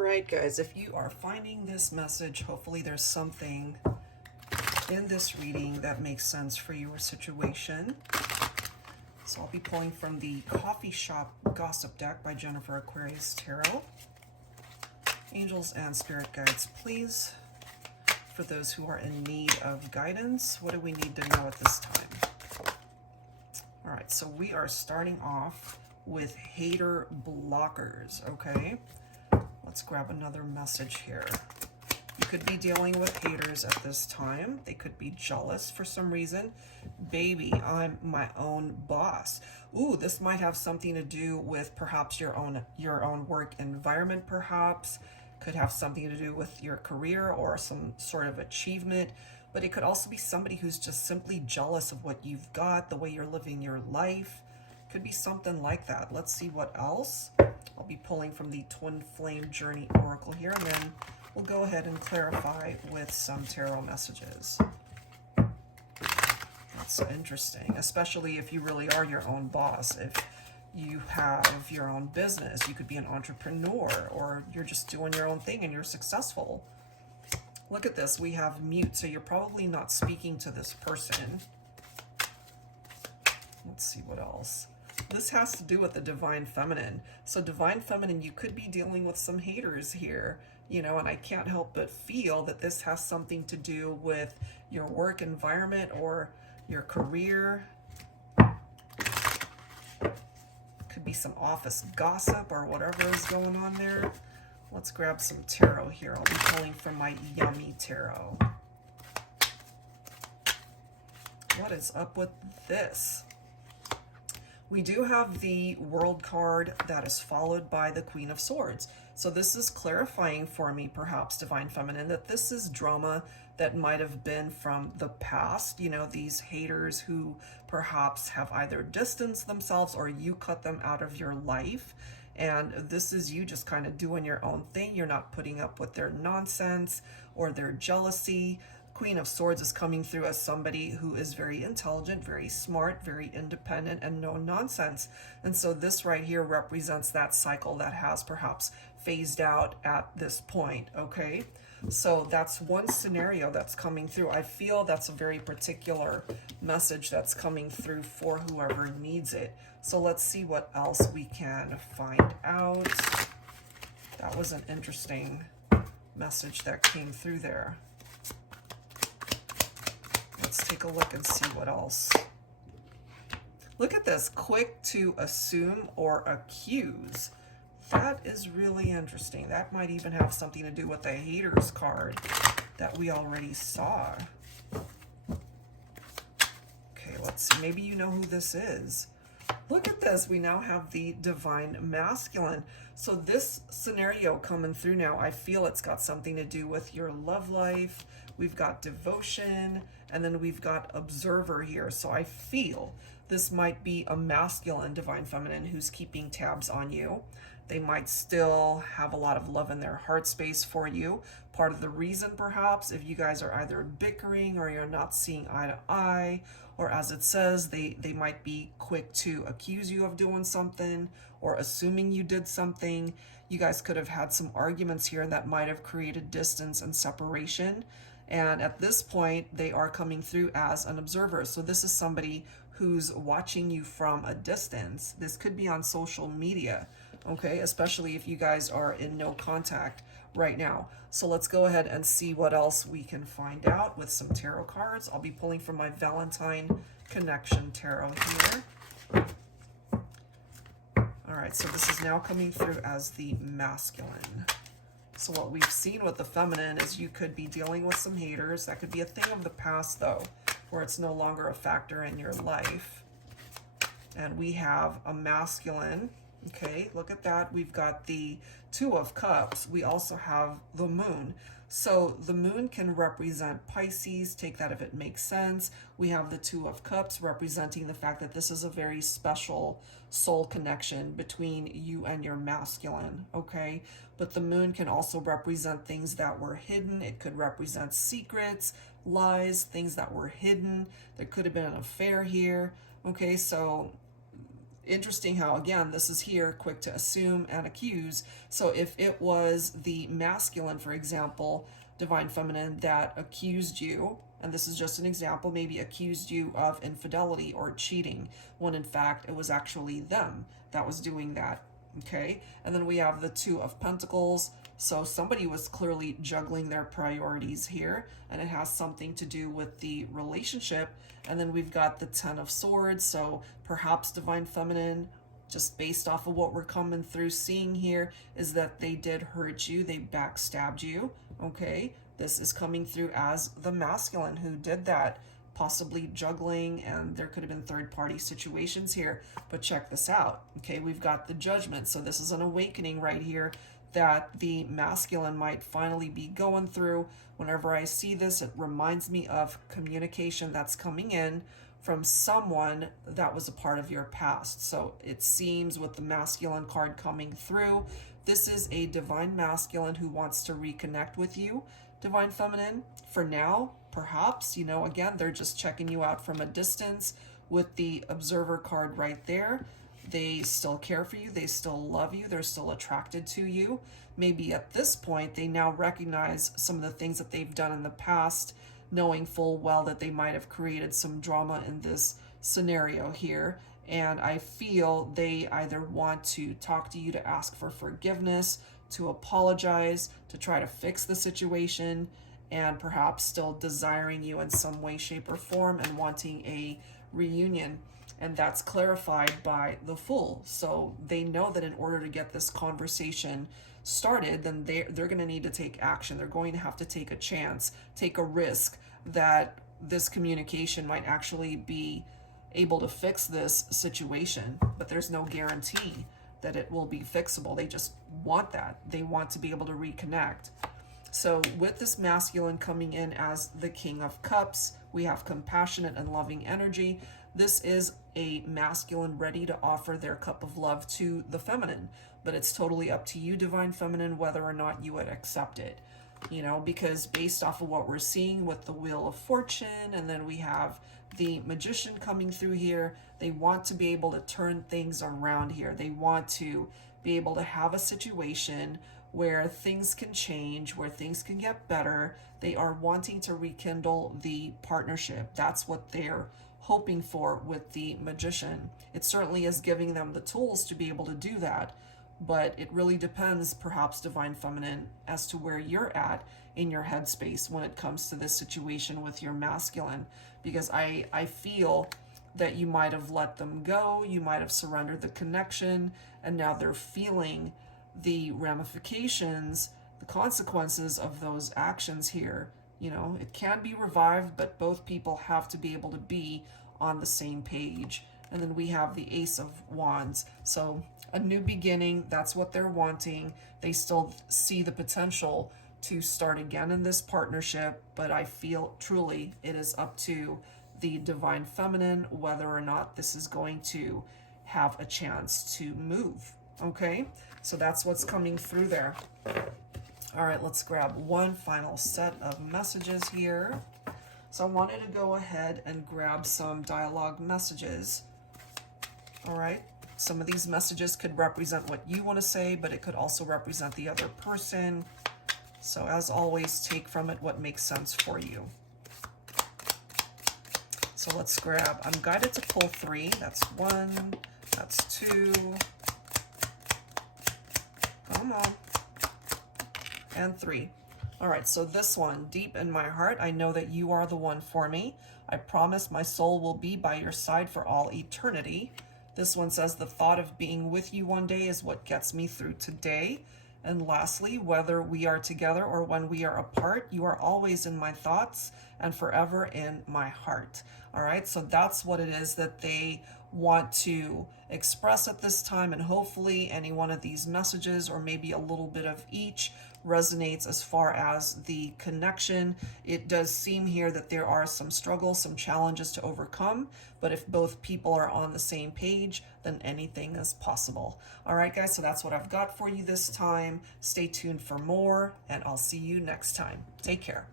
right, guys, if you are finding this message, hopefully there's something in this reading that makes sense for your situation. So I'll be pulling from the Coffee Shop Gossip deck by Jennifer Aquarius Tarot. Angels and spirit guides, please. For those who are in need of guidance, what do we need to know at this time? All right, so we are starting off with hater blockers, okay? Let's grab another message here. You could be dealing with haters at this time. They could be jealous for some reason. Baby, I'm my own boss. Ooh, this might have something to do with perhaps your own work environment, perhaps. Could have something to do with your career or some sort of achievement. But it could also be somebody who's just simply jealous of what you've got, the way you're living your life. Could be something like that. Let's see what else. I'll be pulling from the Twin Flame Journey Oracle here, and then we'll go ahead and clarify with some tarot messages. That's interesting, especially if you really are your own boss. If you have your own business, you could be an entrepreneur, or you're just doing your own thing and you're successful. Look at this, we have mute, so you're probably not speaking to this person. Let's see what else. This has to do with the Divine Feminine. So Divine Feminine, you could be dealing with some haters here, you know, and I can't help but feel that this has something to do with your work environment or your career. Could be some office gossip or whatever is going on there. Let's grab some tarot here. I'll be pulling from my Yummy Tarot. What is up with this? We do have the World card that is followed by the Queen of Swords. So this is clarifying for me, perhaps, Divine Feminine, that this is drama that might have been from the past. You know, these haters who perhaps have either distanced themselves or you cut them out of your life. And this is you just kind of doing your own thing. You're not putting up with their nonsense or their jealousy. Queen of Swords is coming through as somebody who is very intelligent, very smart, very independent, and no nonsense. And so this right here represents that cycle that has perhaps phased out at this point, okay? So that's one scenario that's coming through. I feel that's a very particular message that's coming through for whoever needs it. So let's see what else we can find out. That was an interesting message that came through there. Let's take a look and see what else. Look at this, quick to assume or accuse. That is really interesting. That might even have something to do with the haters card that we already saw. Okay, let's see. Maybe you know who this is. Look at this. We now have the Divine Masculine. So this scenario coming through now, I feel it's got something to do with your love life. We've got devotion, and then we've got observer here. So I feel this might be a masculine Divine Feminine who's keeping tabs on you. They might still have a lot of love in their heart space for you. Part of the reason, perhaps, if you guys are either bickering or you're not seeing eye to eye, or as it says, they might be quick to accuse you of doing something or assuming you did something. You guys could have had some arguments here that might have created distance and separation. And at this point, they are coming through as an observer. So this is somebody who's watching you from a distance. This could be on social media, okay? Especially if you guys are in no contact right now. So let's go ahead and see what else we can find out with some tarot cards. I'll be pulling from my Valentine Connection Tarot here. All right, so this is now coming through as the masculine. So what we've seen with the feminine is you could be dealing with some haters. That could be a thing of the past, though, where it's no longer a factor in your life. And we have a masculine. Okay, look at that. We've got the Two of Cups. We also have the Moon. So the Moon can represent Pisces. Take that if it makes sense. We have the Two of Cups representing the fact that this is a very special soul connection between you and your masculine, okay? But the Moon can also represent things that were hidden. It could represent secrets, lies, things that were hidden. There could have been an affair here, okay? So interesting how, again, this is here, quick to assume and accuse. So if it was the masculine, for example, divine feminine, that accused you, and this is just an example, maybe accused you of infidelity or cheating, when in fact it was actually them that was doing that, okay? And then we have the Two of Pentacles. So somebody was clearly juggling their priorities here, and it has something to do with the relationship. And then we've got the Ten of Swords. So perhaps divine feminine, just based off of what we're coming through seeing here, is that they did hurt you, they backstabbed you, okay? This is coming through as the masculine who did that, possibly juggling, and there could have been third-party situations here. But check this out, okay? We've got the Judgment. So this is an awakening right here that the masculine might finally be going through. Whenever I see this, it reminds me of communication that's coming in from someone that was a part of your past. So it seems with the masculine card coming through, this is a divine masculine who wants to reconnect with you, divine feminine. For now, perhaps, you know, again, they're just checking you out from a distance with the observer card right there. They still care for you, they still love you, they're still attracted to you. Maybe at this point, they now recognize some of the things that they've done in the past, knowing full well that they might have created some drama in this scenario here. And I feel they either want to talk to you to ask for forgiveness, to apologize, to try to fix the situation, and perhaps still desiring you in some way, shape, or form and wanting a reunion. And that's clarified by the Fool. So they know that in order to get this conversation started, then they're going to need to take action. They're going to have to take a chance, take a risk that this communication might actually be able to fix this situation. But there's no guarantee that it will be fixable. They just want that. They want to be able to reconnect. So with this masculine coming in as the King of Cups, we have compassionate and loving energy. This is a masculine ready to offer their cup of love to the feminine, but it's totally up to you, divine feminine, whether or not you would accept it, you know, because based off of what we're seeing with the Wheel of Fortune, and then we have the Magician coming through here, they want to be able to turn things around here. They want to be able to have a situation where things can change, where things can get better. They are wanting to rekindle the partnership. That's what they're hoping for with the Magician. It certainly is giving them the tools to be able to do that, but it really depends, perhaps, divine feminine, as to where you're at in your headspace when it comes to this situation with your masculine, because I feel that you might have let them go, you might have surrendered the connection, and now they're feeling the ramifications, the consequences of those actions here. You know, it can be revived, but both people have to be able to be on the same page. And then we have the Ace of Wands. So a new beginning, that's what they're wanting. They still see the potential to start again in this partnership, but I feel truly it is up to the divine feminine whether or not this is going to have a chance to move. Okay, so that's what's coming through there. All right, let's grab one final set of messages here. So I wanted to go ahead and grab some dialogue messages. All right, some of these messages could represent what you want to say, but it could also represent the other person. So as always, take from it what makes sense for you. So let's grab, I'm guided to pull 3. That's 1, that's 2. Come on. And 3. All right, so this one, deep in my heart, I know that you are the one for me. I promise my soul will be by your side for all eternity. This one says the thought of being with you one day is what gets me through today. And lastly, whether we are together or when we are apart, you are always in my thoughts and forever in my heart. All right, so that's what it is that they want to express at this time, and hopefully any one of these messages, or maybe a little bit of each, resonates as far as the connection. It does seem here that there are some struggles, some challenges to overcome, but if both people are on the same page, then anything is possible. All right, guys, so that's what I've got for you this time. Stay tuned for more, and I'll see you next time. Take care.